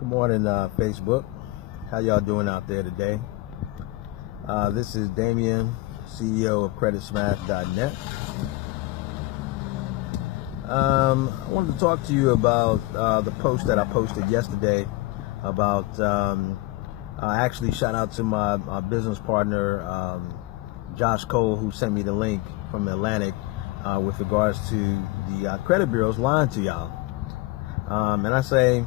Good morning, Facebook. How y'all doing out there today? This is Damien, CEO of CreditSmash.net. I wanted to talk to you about the post that I posted yesterday about, actually shout out to my business partner, Josh Cole, who sent me the link from Atlantic with regards to the credit bureaus lying to y'all. And I say,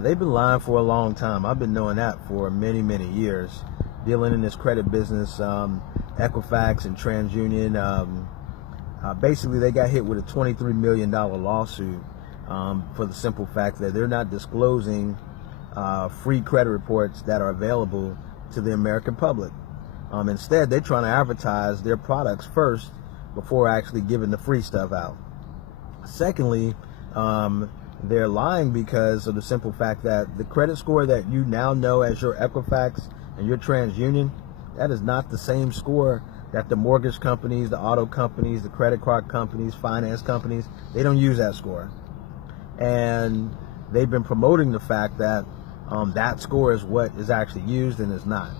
they've been lying for a long time. I've been knowing that for many, many years, dealing in this credit business. Equifax and TransUnion, basically they got hit with a $23 million lawsuit for the simple fact that they're not disclosing free credit reports that are available to the American public. Instead, they're trying to advertise their products first before actually giving the free stuff out. Secondly, they're lying because of the simple fact that the credit score that you now know as your Equifax and your TransUnion, that is not the same score that the mortgage companies, the auto companies, the credit card companies, finance companies, they don't use that score. And they've been promoting the fact that that score is what is actually used, and it's not.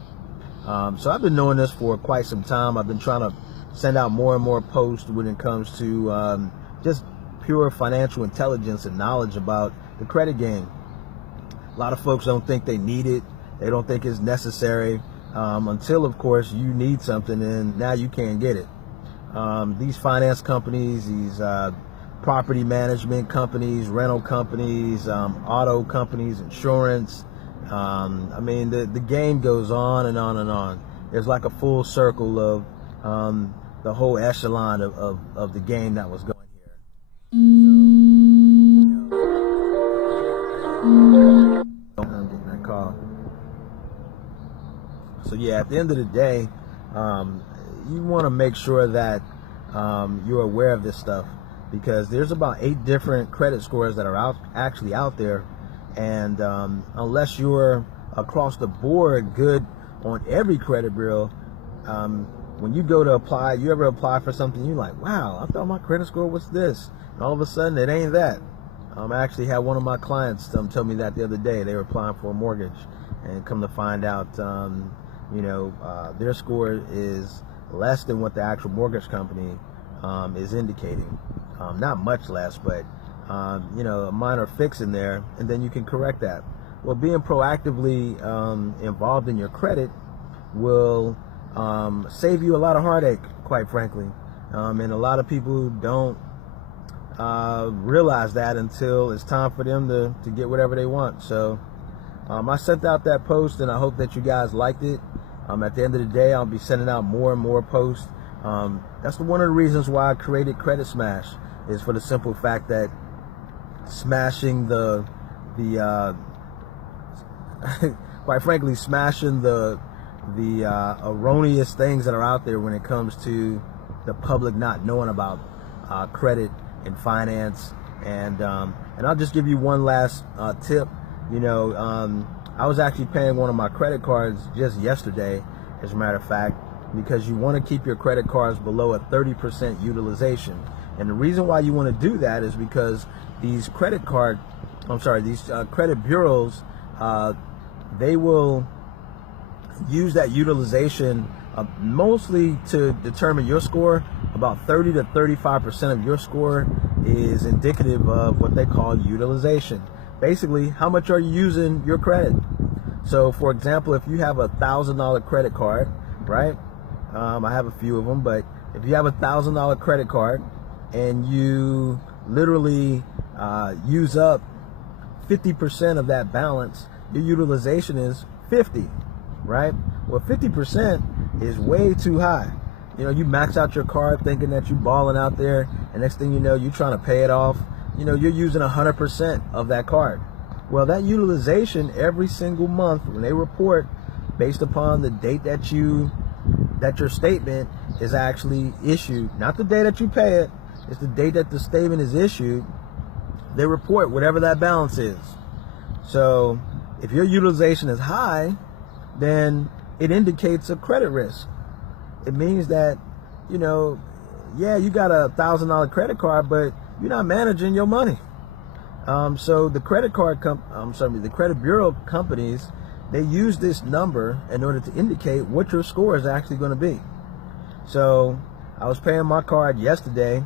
So I've been knowing this for quite some time. I've been trying to send out more and more posts when it comes to just pure financial intelligence and knowledge about the credit game. A lot of folks don't think they need it. They don't think it's necessary until, of course, you need something and now you can't get it. These finance companies, these property management companies, rental companies, auto companies, insurance. I mean, the game goes on and on and on. There's like a full circle of the whole echelon of the game that was going. So yeah, at the end of the day, you want to make sure that you're aware of this stuff, because there's about 8 different credit scores that are actually out there, and unless you're across the board good on every credit bureau, when you go to apply, you ever apply for something, you're like, wow, I thought my credit score was this, and all of a sudden it ain't that. I actually had one of my clients tell me that the other day. They were applying for a mortgage, and come to find out, their score is less than what the actual mortgage company is indicating. Not much less, but a minor fix in there, and then you can correct that. Well, being proactively involved in your credit will save you a lot of heartache, quite frankly. And a lot of people don't realize that until it's time for them to get whatever they want. So I sent out that post, and I hope that you guys liked it. At the end of the day, I'll be sending out more and more posts. That's one of the reasons why I created Credit Smash, is for the simple fact that smashing the quite frankly, smashing the erroneous things that are out there when it comes to the public not knowing about credit and finance. And I'll just give you one last tip. I was actually paying one of my credit cards just yesterday, as a matter of fact, because you want to keep your credit cards below a 30% utilization. And the reason why you want to do that is because these credit bureaus, they will use that utilization mostly to determine your score. About 30 to 35% of your score is indicative of what they call utilization. Basically, how much are you using your credit? So, for example, if you have a $1,000 credit card, right? I have a few of them, but if you have a $1,000 credit card and you literally use up 50% of that balance, your utilization is 50, right? Well, 50% is way too high. You max out your card thinking that you're balling out there, and next thing you know, you're trying to pay it off. You're using 100% of that card. Well, that utilization every single month, when they report based upon the date that your statement is actually issued, not the day that you pay it, it's the date that the statement is issued, they report whatever that balance is. So if your utilization is high, then it indicates a credit risk. It means that, yeah, you got a $1,000 credit card, but you're not managing your money. So the the credit bureau companies, they use this number in order to indicate what your score is actually going to be. So I was paying my card yesterday,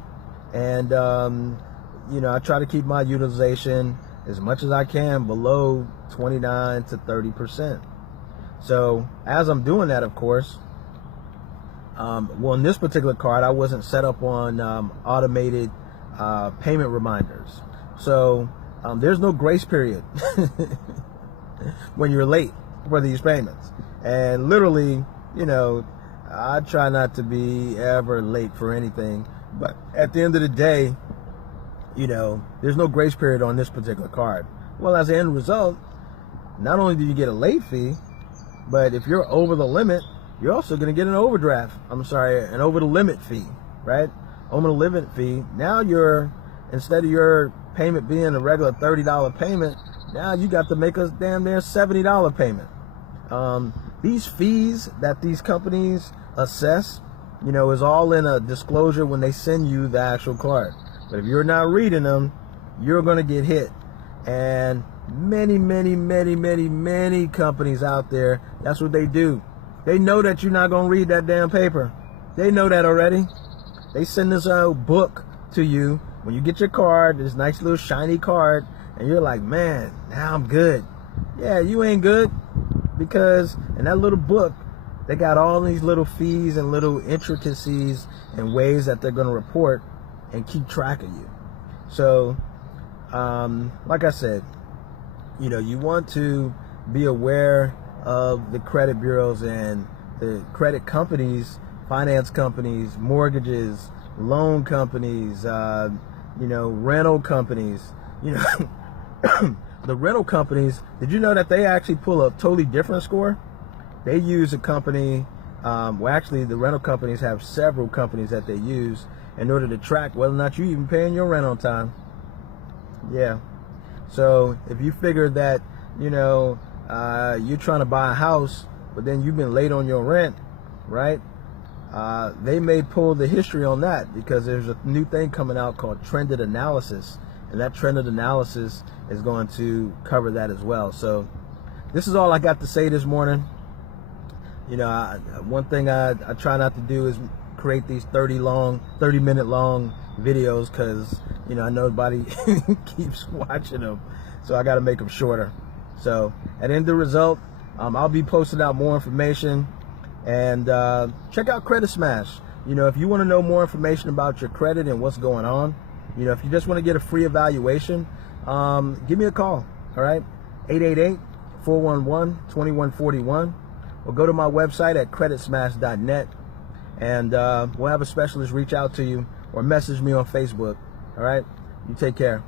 and I try to keep my utilization as much as I can below 29 to 30%. So as I'm doing that, of course, in this particular card, I wasn't set up on automated payment reminders. So there's no grace period when you're late for these payments. And literally, I try not to be ever late for anything. But at the end of the day, there's no grace period on this particular card. Well, as an end result, not only do you get a late fee, but if you're over the limit, you're also going to get an over the limit fee, right? Over the limit fee. Now instead of your payment being a regular $30 payment, now you got to make a damn near $70 payment. These fees that these companies assess, is all in a disclosure when they send you the actual card. But if you're not reading them, you're going to get hit. And many companies out there, that's what they do. They know that you're not going to read that damn paper. They know that already. They send this book to you when you get your card, this nice little shiny card, and you're like, man, now I'm good. Yeah, you ain't good, because in that little book, they got all these little fees and little intricacies and ways that they're going to report and keep track of you. So, like I said, you want to be aware of the credit bureaus and the credit companies, finance companies, mortgages, loan companies, rental companies. The rental companies, did you know that they actually pull a totally different score? They use a company, the rental companies have several companies that they use in order to track whether or not you even paying your rent on time. Yeah. So if you figure that, you're trying to buy a house, but then you've been late on your rent, right? They may pull the history on that, because there's a new thing coming out called trended analysis. And that trended analysis is going to cover that as well. So this is all I got to say this morning. One thing I try not to do is create these 30-minute long videos, because I know nobody keeps watching them, so I got to make them shorter. So at the end of the result, I'll be posting out more information, and check out Credit Smash. If you want to know more information about your credit and what's going on, if you just want to get a free evaluation, give me a call. All right, 888-411-2141, or go to my website at creditsmash.net, and we'll have a specialist reach out to you or message me on Facebook. All right, you take care.